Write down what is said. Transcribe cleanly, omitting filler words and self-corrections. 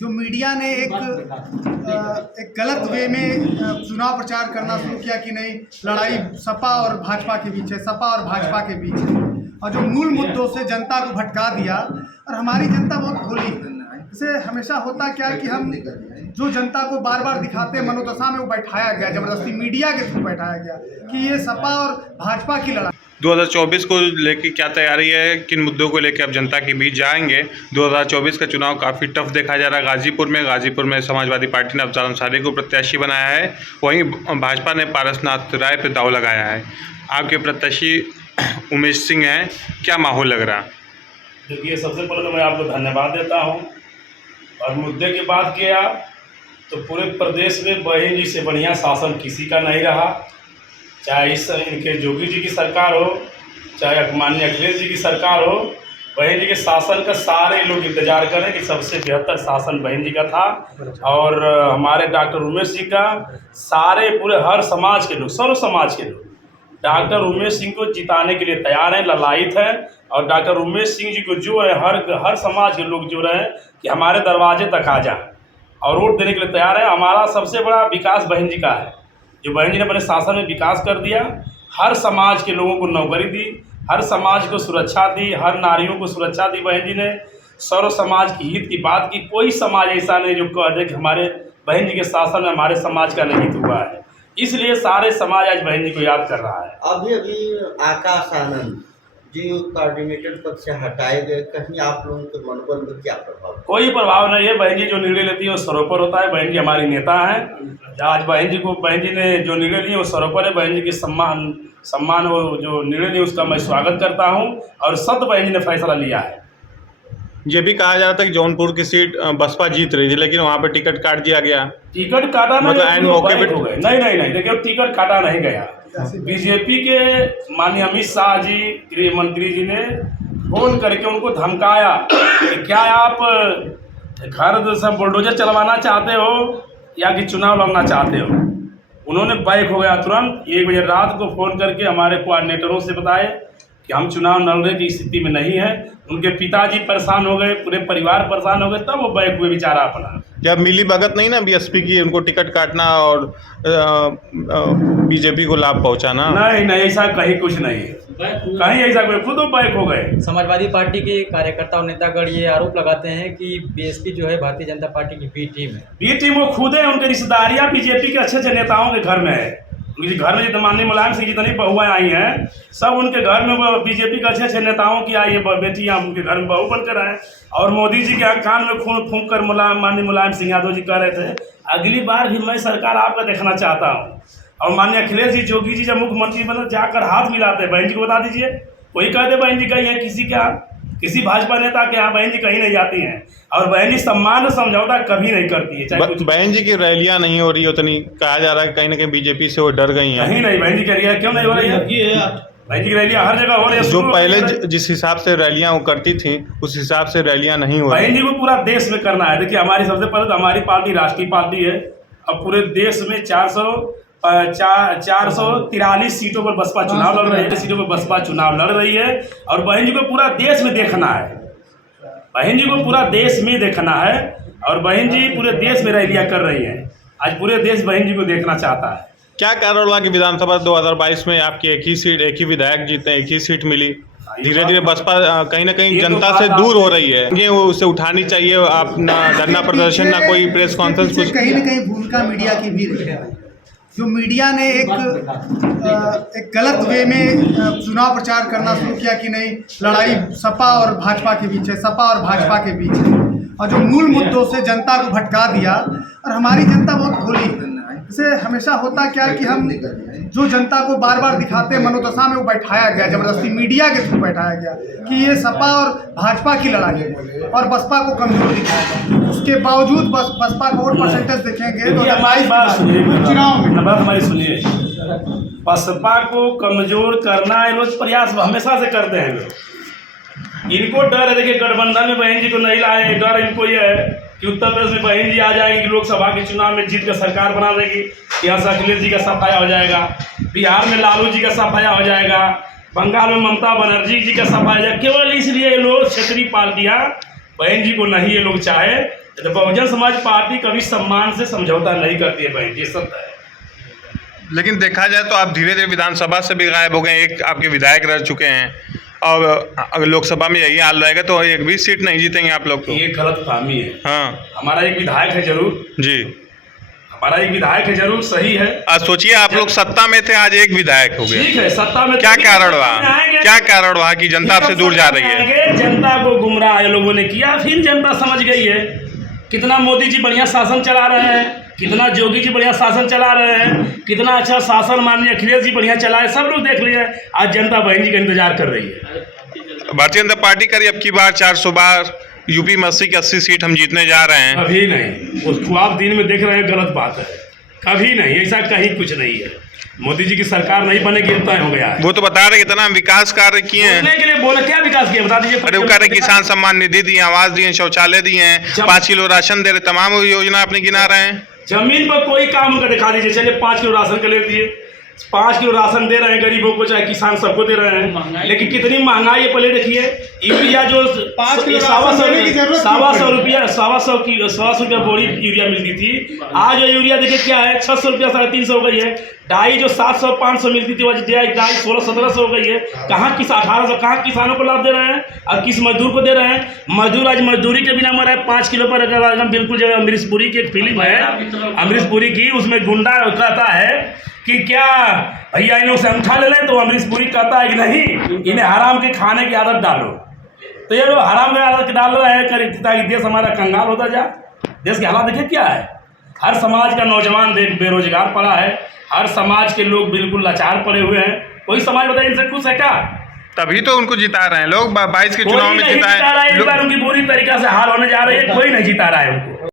जो मीडिया ने एक गलत वे में चुनाव प्रचार करना शुरू किया कि नहीं, लड़ाई सपा और भाजपा के बीच है, सपा और भाजपा के बीच है, और जो मूल मुद्दों से जनता को भटका दिया। और हमारी जनता बहुत भोली है। इसे हमेशा होता क्या है कि हम जो जनता को बार बार दिखाते हैं, मनोदशा में वो बैठाया गया, जबरदस्ती मीडिया के थ्रू बैठाया गया कि ये सपा और भाजपा की लड़ाई। 2024 को लेकर क्या तैयारी है, किन मुद्दों को लेकर आप जनता के बीच जाएंगे? 2024 का चुनाव काफ़ी टफ देखा जा रहा है। गाजीपुर में समाजवादी पार्टी ने अफजल अंसारी को प्रत्याशी बनाया है, वहीं भाजपा ने पारसनाथ राय पर दाव लगाया है। आपके प्रत्याशी उमेश सिंह हैं, क्या माहौल लग रहा है? देखिए, सबसे पहले तो मैं आपको धन्यवाद देता हूँ। और मुद्दे की बात किया तो पूरे प्रदेश में बहन जी से बढ़िया शासन किसी का नहीं रहा, चाहे इनके जोगी जी की सरकार हो, चाहे माननीय अखिलेश जी की सरकार हो। बहन जी के शासन का सारे लोग इंतजार करें कि सबसे बेहतर शासन बहन जी का था। और हमारे डॉक्टर उमेश जी का सारे पूरे हर समाज के लोग, सर्व समाज के लोग डॉक्टर उमेश सिंह को जिताने के लिए तैयार हैं, ललायित हैं। और डॉक्टर उमेश सिंह जी को जो है हर समाज के लोग जो रहे कि हमारे दरवाजे तक आ जाए और वोट देने के लिए तैयार है। हमारा सबसे बड़ा विकास बहन जी का है, जो बहन जी ने अपने शासन में विकास कर दिया। हर समाज के लोगों को नौकरी दी, हर समाज को सुरक्षा दी, हर नारियों को सुरक्षा दी बहन जी ने। सर्व समाज की हित की बात की। कोई समाज ऐसा नहीं जो कह दे कि हमारे बहन जी के शासन में हमारे समाज का नहीं हित हुआ है। इसलिए सारे समाज आज बहन जी को याद कर रहा है। अभी आकाश आनंद जो कोऑर्डिनेटर पद से हटाए गए, कहीं आप लोगों के मनोबल में क्या प्रभाव? कोई प्रभाव नहीं है। बहन जी जो निर्णय लेती है वो सरोपर होता है। बहन जी हमारी नेता हैं। आज बहन जी ने जो निर्णय लिए वो सरोपर है। बहन जी के सम्मान वो जो निर्णय लिए उसका मैं स्वागत करता हूँ और सत्य बहन जी ने फैसला लिया है। ये भी कहा जा रहा था कि जौनपुर की सीट बसपा जीत रही थी, लेकिन वहाँ पर टिकट काट दिया गया। टिकट काटा नहीं, मतलब एंड मौके पे हो गए। नहीं, देखिए टिकट काटा नहीं गया। बीजेपी के माननीय अमित शाह जी, गृह मंत्री जी ने फोन करके उनको धमकाया कि क्या आप घर सब बुलडोजर चलवाना चाहते हो या कि चुनाव लड़ना चाहते हो। उन्होंने बैक हो गया तुरंत। 1 बजे रात को फ़ोन करके हमारे कोऑर्डिनेटरों से बताए कि हम चुनाव लड़ने की स्थिति में नहीं है। उनके पिताजी परेशान हो गए, पूरे परिवार परेशान हो गए, तब वो बैक हुए बेचारा अपना। क्या मिली भगत नहीं ना बीएसपी की, उनको टिकट काटना और बीजेपी को लाभ पहुंचाना? नहीं, ऐसा कहीं कुछ नहीं है, कहीं ऐसा कोई। खुद वो बैक हो गए। समाजवादी पार्टी के कार्यकर्ता और नेतागण ये आरोप लगाते हैं कि बीएसपी जो है भारतीय जनता पार्टी की बी टीम है। बी टीम वो खुद है, उनके रिश्तेदारियाँ बीजेपी के अच्छे नेताओं के घर में है। उनके घर में जितने माननीय मुलायम सिंह जितनी बहुएँ आई हैं, सब उनके घर में बीजेपी के अच्छे नेताओं की आई है बेटियाँ, उनके घर में बहू बनकर आए। और मोदी जी के कान में फूंक कर माननीय मुलायम सिंह यादव जी कह रहे थे, अगली बार भी मैं सरकार आपका देखना चाहता हूँ। और माननीय अखिलेश जी, जोगी जी जब मुख्यमंत्री बने जाकर हाथ मिलाते हैं। बहन जी को बता दीजिए, कोई कह दे बहन जी कहीं है, किसी भाजपा नेता के यहाँ बहन जी कहीं नहीं जाती हैं। और बहन जी सम्मान समझौता कभी नहीं करती है, चाहे बहन जी की रैलियां नहीं हो रही उतनी, कहा जा रहा है कहीं ना कहीं बीजेपी से वो डर गई हैं। कहीं नहीं, बहन जी की रैलियां क्यों नहीं हो रही है? बहन जी की रैलियां हर जगह हो रही है। जो पहले जिस हिसाब से रैलियां वो करती थी उस हिसाब से रैलियां नहीं हो रही। बहन जी को पूरा देश में करना है। देखिए, हमारी सबसे पहले तो हमारी पार्टी राष्ट्रीय पार्टी है। अब पूरे देश में 443 सीटों पर बसपा चुनाव लड़ रही है। सीटों पर बसपा चुनाव लड़ रही है और बहन जी को पूरा देश में देखना है। बहन जी को पूरा देश में देखना है और बहन जी पूरे देश में रैलियां कर रही हैं। आज पूरे देश बहन जी को देखना चाहता है। क्या कारण हुआ कि विधानसभा 2022 में आपकी एक ही सीट, एक ही विधायक जीते, एक ही सीट मिली? धीरे धीरे बसपा कहीं ना कहीं जनता से दूर हो रही है। ये वो उसे उठानी चाहिए। आप ना धरना प्रदर्शन, ना कोई प्रेस कॉन्फ्रेंस, कुछ कहीं ना कहीं भूमिका मीडिया की भी रही है। जो मीडिया ने एक गलत वे में चुनाव प्रचार करना शुरू किया कि नहीं, लड़ाई सपा और भाजपा के बीच है, सपा और भाजपा के बीच है, और जो मूल मुद्दों से जनता को भटका दिया। और हमारी जनता बहुत भोली है। इसे हमेशा होता क्या है कि हम जो जनता को बार बार दिखाते हैं, मनोदशा में वो बैठाया गया, जबरदस्ती मीडिया के थ्रू बैठाया गया कि ये सपा और भाजपा की लड़ाई है और बसपा को कमजोर दिखाया गया। उसके बावजूद बसपा का वोट परसेंटेज देखेंगे तो चुनाव में हमारी सुनिए, बसपा को कमजोर करना ये लोग प्रयास हमेशा से करते हैं लोग। इनको डर है, देखिए गठबंधन में बहन जी को नहीं लाए, डर इनको ये है कि उत्तर प्रदेश में बहन जी आ जाएंगी, लोकसभा के चुनाव में जीत कर सरकार बना देगी, यहाँ से अखिलेश जी का सफाया हो जाएगा, बिहार में लालू जी का सफाया हो जाएगा, बंगाल में ममता बनर्जी जी का सफाया हो जाएगा। केवल इसलिए ये लोग क्षेत्रीय पार्टियाँ बहन जी को नहीं ये लोग चाहे। तो बहुजन समाज पार्टी कभी सम्मान से समझौता नहीं करती है बहन, ये सत्य है। लेकिन देखा जाए तो आप धीरे धीरे विधानसभा से भी गायब हो गए, एक आपके विधायक रह चुके हैं, और अगर लोकसभा में यही हाल रहेगा तो एक भी सीट नहीं जीतेंगे आप लोग तो। ये गलत फहमी है। हाँ हमारा एक विधायक है जरूर जी, हमारा एक विधायक है जरूर, सही है। आज सोचिए आप लोग सत्ता में थे, आज एक विधायक हो गया। ठीक है, सत्ता में क्या कारण रहा, क्या कारण रहा कि जनता आपसे दूर जा रही है? जनता को गुमराह लोगों ने किया, फिर जनता समझ गई है। कितना मोदी जी बढ़िया शासन चला रहे हैं, कितना योगी जी बढ़िया शासन चला रहे हैं, कितना अच्छा शासन माननीय अखिलेश जी बढ़िया चला है, सब लोग देख लिए। आज जनता बहन जी का इंतजार कर रही है। भारतीय जनता पार्टी का अब की बार 400 बार यूपी में 80 की 80 सीट हम जीतने जा रहे हैं। कभी नहीं, उस ख्वाब दिन में देख रहे हैं, गलत बात है। कभी नहीं, ऐसा कहीं कुछ नहीं है। मोदी जी की सरकार नहीं बनेगी, तय हो गया है। वो तो बता रहे कितना विकास कार्य किए हैं। बोलने के लिए बोले, क्या विकास किया बता दीजिए। अरे वो कह रहे किसान सम्मान निधि दिए, आवास दिए, शौचालय दिए हैं, 5 किलो राशन दे रहे, तमाम योजना अपनी गिना रहे हैं। जमीन पर कोई काम उनका दिखा दीजिए। चलिए 5 किलो राशन का ले दिए, 5 किलो राशन दे रहे हैं गरीबों को, चाहे किसान सबको दे रहे हैं। लेकिन कितनी महंगाई है, पहले देखिए। यूरिया जो 5 किलो 1,200 रुपया बोरी यूरिया मिलती थी, आज यूरिया देखिए क्या है, 600 रुपया 350 हो गई है। डाई जो 700-500 मिलती थी, वह डाई 1600-1700 हो गई है। कहाँ 1800 कहाँ किसानों को लाभ दे रहे हैं और किस मजदूर को दे रहे हैं? मजदूर आज मजदूरी के बिना मर रहा है। 5 किलो पर अगर बिल्कुल, जो अमरीश पुरी की एक फिल्म है, अमरीश पुरी की, उसमें गुंडा कहता है कि क्या भैया इन लोग से हम खा ले लें, तो अमरीश पुरी कहता है कि नहीं, इन्हें हराम के खाने की आदत डालो। तो ये लोग हराम की आदत डाल रहे हैं ताकि देश हमारा कंगाल होता जाए। देश के हालात देखिए क्या है। हर समाज का नौजवान बेरोजगार पड़ा है, हर समाज के लोग बिल्कुल लाचार पड़े हुए हैं। कोई समाज बताइए इनसे खुश है क्या? तभी तो उनको जिता रहे हैं लोग, 22 के चुनाव में जिताए। उनकी पूरी तरीका से हार होने जा रही है, कोई नहीं जिता रहा है उनको।